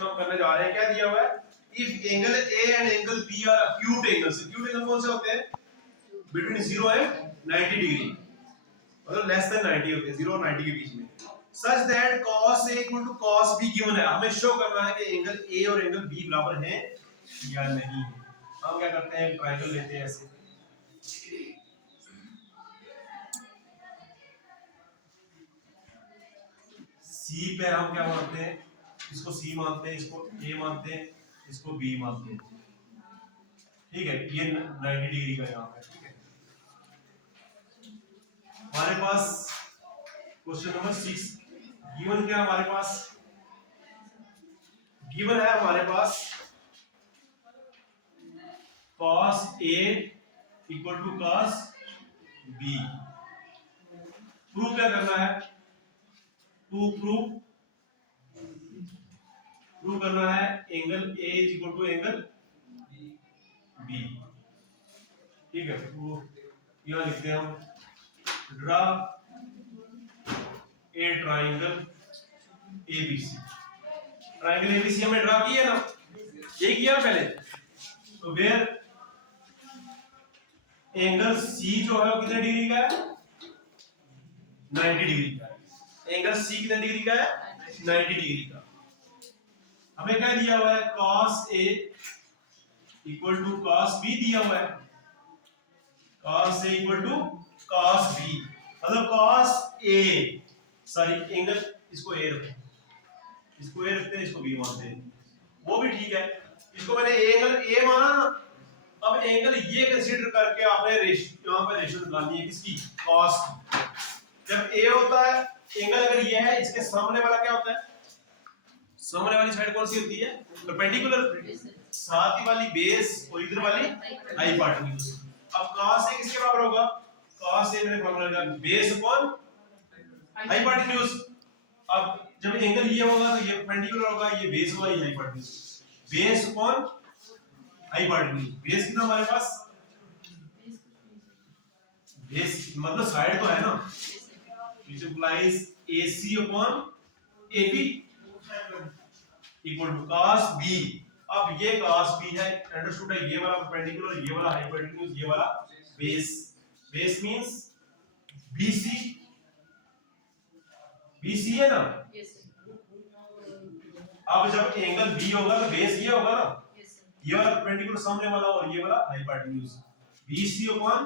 Question हम करने जा रहे हैं। क्या दिया हुआ है? If angle A and angle B are acute angles, acute angle कौन से होते हैं? बिटवीन 0 एंड 90 डिग्री, मतलब लेस देन 90 होते हैं, 0 और 90 के बीच में। Such that cos A equal to cos B given है। हमें शो करना है कि एंगल A और एंगल B बराबर हैं या नहीं है। हम क्या करते हैं, ट्रायंगल लेते हैं ऐसे, C पे हम क्या मानते हैं, इसको C मानते हैं, इसको A मानते हैं, इसको B मानते हैं, ठीक है। ये 90 डिग्री का यहाँ है, ठीक है। हमारे पास क्वेश्चन नंबर 6 गिवन क्या हमारे पास, गिवन है हमारे पास cos A equal to cos B। Prove क्या करना है, प्रूव करना है angle A is equal to angle B, ठीक है। यहां लिखते हैं हम, draw a triangle ABC। Triangle ABC हमने ड्रा किया ना, ये किया पहले। तो वेयर एंगल C जो है वो कितने डिग्री का है, 90 डिग्री का है। एंगल C कितने डिग्री का है, 90 डिग्री का। हमें क्या दिया हुआ है, cos A equal to cos B दिया हुआ है, cos A equal to cos B, मतलब cos A, सॉरी एंगल, इसको A रखते हैं, इसको A रखते हैं, इसको B मानते हैं, वो भी ठीक है। इसको मैंने एंगल A माना ना, अब एंगल ये कंसीडर करके आपने रेशियो, यहाँ पे रेशियो निकालनी है किसकी, cos की। जब A होता है, एंगल अगर ये है, इसके सामने वाला क्या होता है, सामने वाली साइड कौन सी होती है, परपेंडिकुलर, साथ ही वाली बेस और इधर वाली हाइपोटेन्यूज। अब cos A किसके बराबर होगा, cos A मेरे फॉर्मूला का बेस अपॉन हाइपोटेन्यूज। अब जब एंगल ये होगा तो ये परपेंडिकुलर होगा, ये बेस होगा, ये hypotenuse, base upon hypotenuse. Base कितना हमारे पास, बेस मतलब साइड तो है ना, which implies AC upon AB equal to cos B। अब ये cos B है, अंडरस्टूड है, ये वाला परपेंडिकुलर, ये वाला हाइपोटेन्यूज, ये वाला base. Base means BC, BC है ना। अब जब एंगल B होगा तो बेस ये होगा ना, ये वाला परपेंडिकुलर सामने वाला और ये वाला हाइपोटेन्यूज, BC upon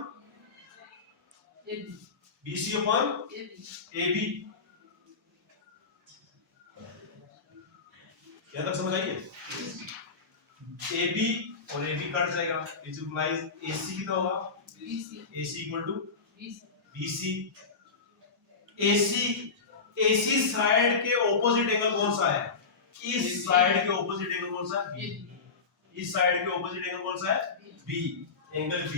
AB। क्या तक समझ आई है? AB और AB कट जाएगा, which implies AC कितना होगा, AC equal to BC। AC side के ऑपोजिट एंगल कौन सा है, इस साइड के ऑपोजिट एंगल कौन सा है, इस साइड के ऑपोजिट एंगल कौन सा है, B। Angle B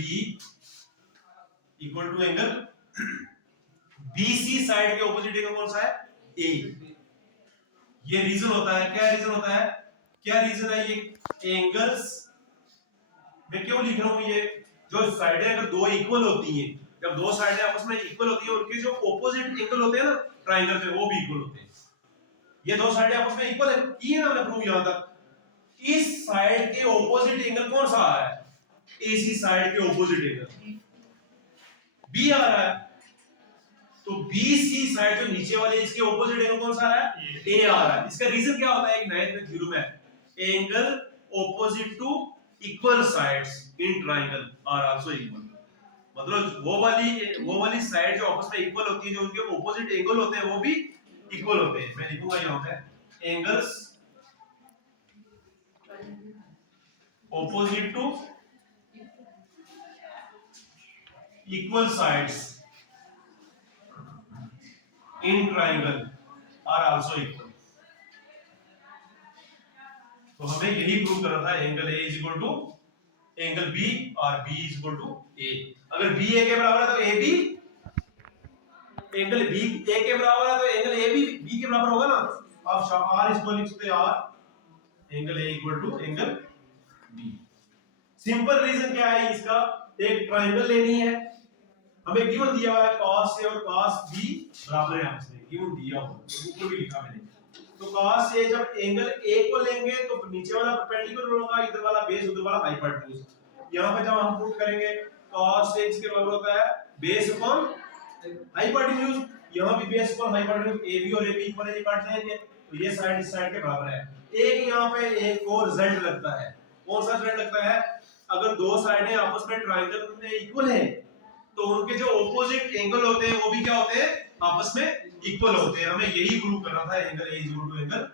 equal to angle BC side के ऑपोजिट एंगल कौन सा है, A। ये रीजन होता है, क्या रीजन होता है, क्या रीजन है, ये एंगल्स मैं क्यों लिख रहा हूं, ये जो साइडें अगर दो इक्वल होती हैं, जब दो साइडें आपस में इक्वल होती हैं, उनके जो ऑपोजिट एंगल होते हैं ना ट्रायंगल के, वो भी इक्वल होते हैं। ये दो साइडें आपस में इक्वल है, किए ना हमने प्रूव यहां तक। इस साइड के ऑपोजिट एंगल कौन सा आ रहा है, AC साइड के ऑपोजिट एंगल B आ रहा है, तो BC साइड जो नीचे वाले, इसके ऑपोजिट एंगल कौन सा आ रहा है, A आ रहा है। इसका रीजन क्या होता है, एक नए थ्योरम है, angle opposite to equal sides in triangle are also equal. मतलब वो वाली साइड जो आपस में इक्वल होती है, जो उनके ऑपोजिट एंगल होते हैं वो भी इक्वल होते हैं। मैं लिखूंगा यहां पे, angles opposite to equal sides in triangle are also equal। तो हमें यही प्रूव करना था, angle A is equal to angle B और B is equal to A। अगर B A के बराबर है तो AB, एंगल B A के बराबर है तो एंगल AB B के बराबर होगा ना। अब R इसको लिख सकते हैं, R angle A equal to angle B। Simple reason क्या है इसका, एक ट्रायंगल लेनी है, हमें गिवन दिया हुआ है cos A और cos B बराबर है, आपसे गिवन दिया हुआ है, ऊपर भी लिखा मैंने तो cos A जब एंगल A को लेंगे तो नीचे वाला परपेंडिकुलर होगा, इधर वाला बेस उधर वाला हाइपोटेन्यूज। यहाँ पे जब हम पुट करेंगे cos A के बराबर होता है बेस अपॉन हाइपोटेन्यूज, यहाँ भी बेस अपॉन हाइपोटेन्यूज, AB और AB इक्वल है, काट लेंगे तो ये साइड इस साइड के बराबर है। एक यहाँ पे एक और रिजल्ट लगता है, कौन सा रिजल्ट लगता है, अगर दो साइडें आपस में ट्रायंगल में इक्वल है तो उनके जो ऑपोजिट एंगल होते हैं वो भी क्या होते हैं, आपस में इक्वल होते हैं। हमें यही प्रूव करना था, angle A equal to angle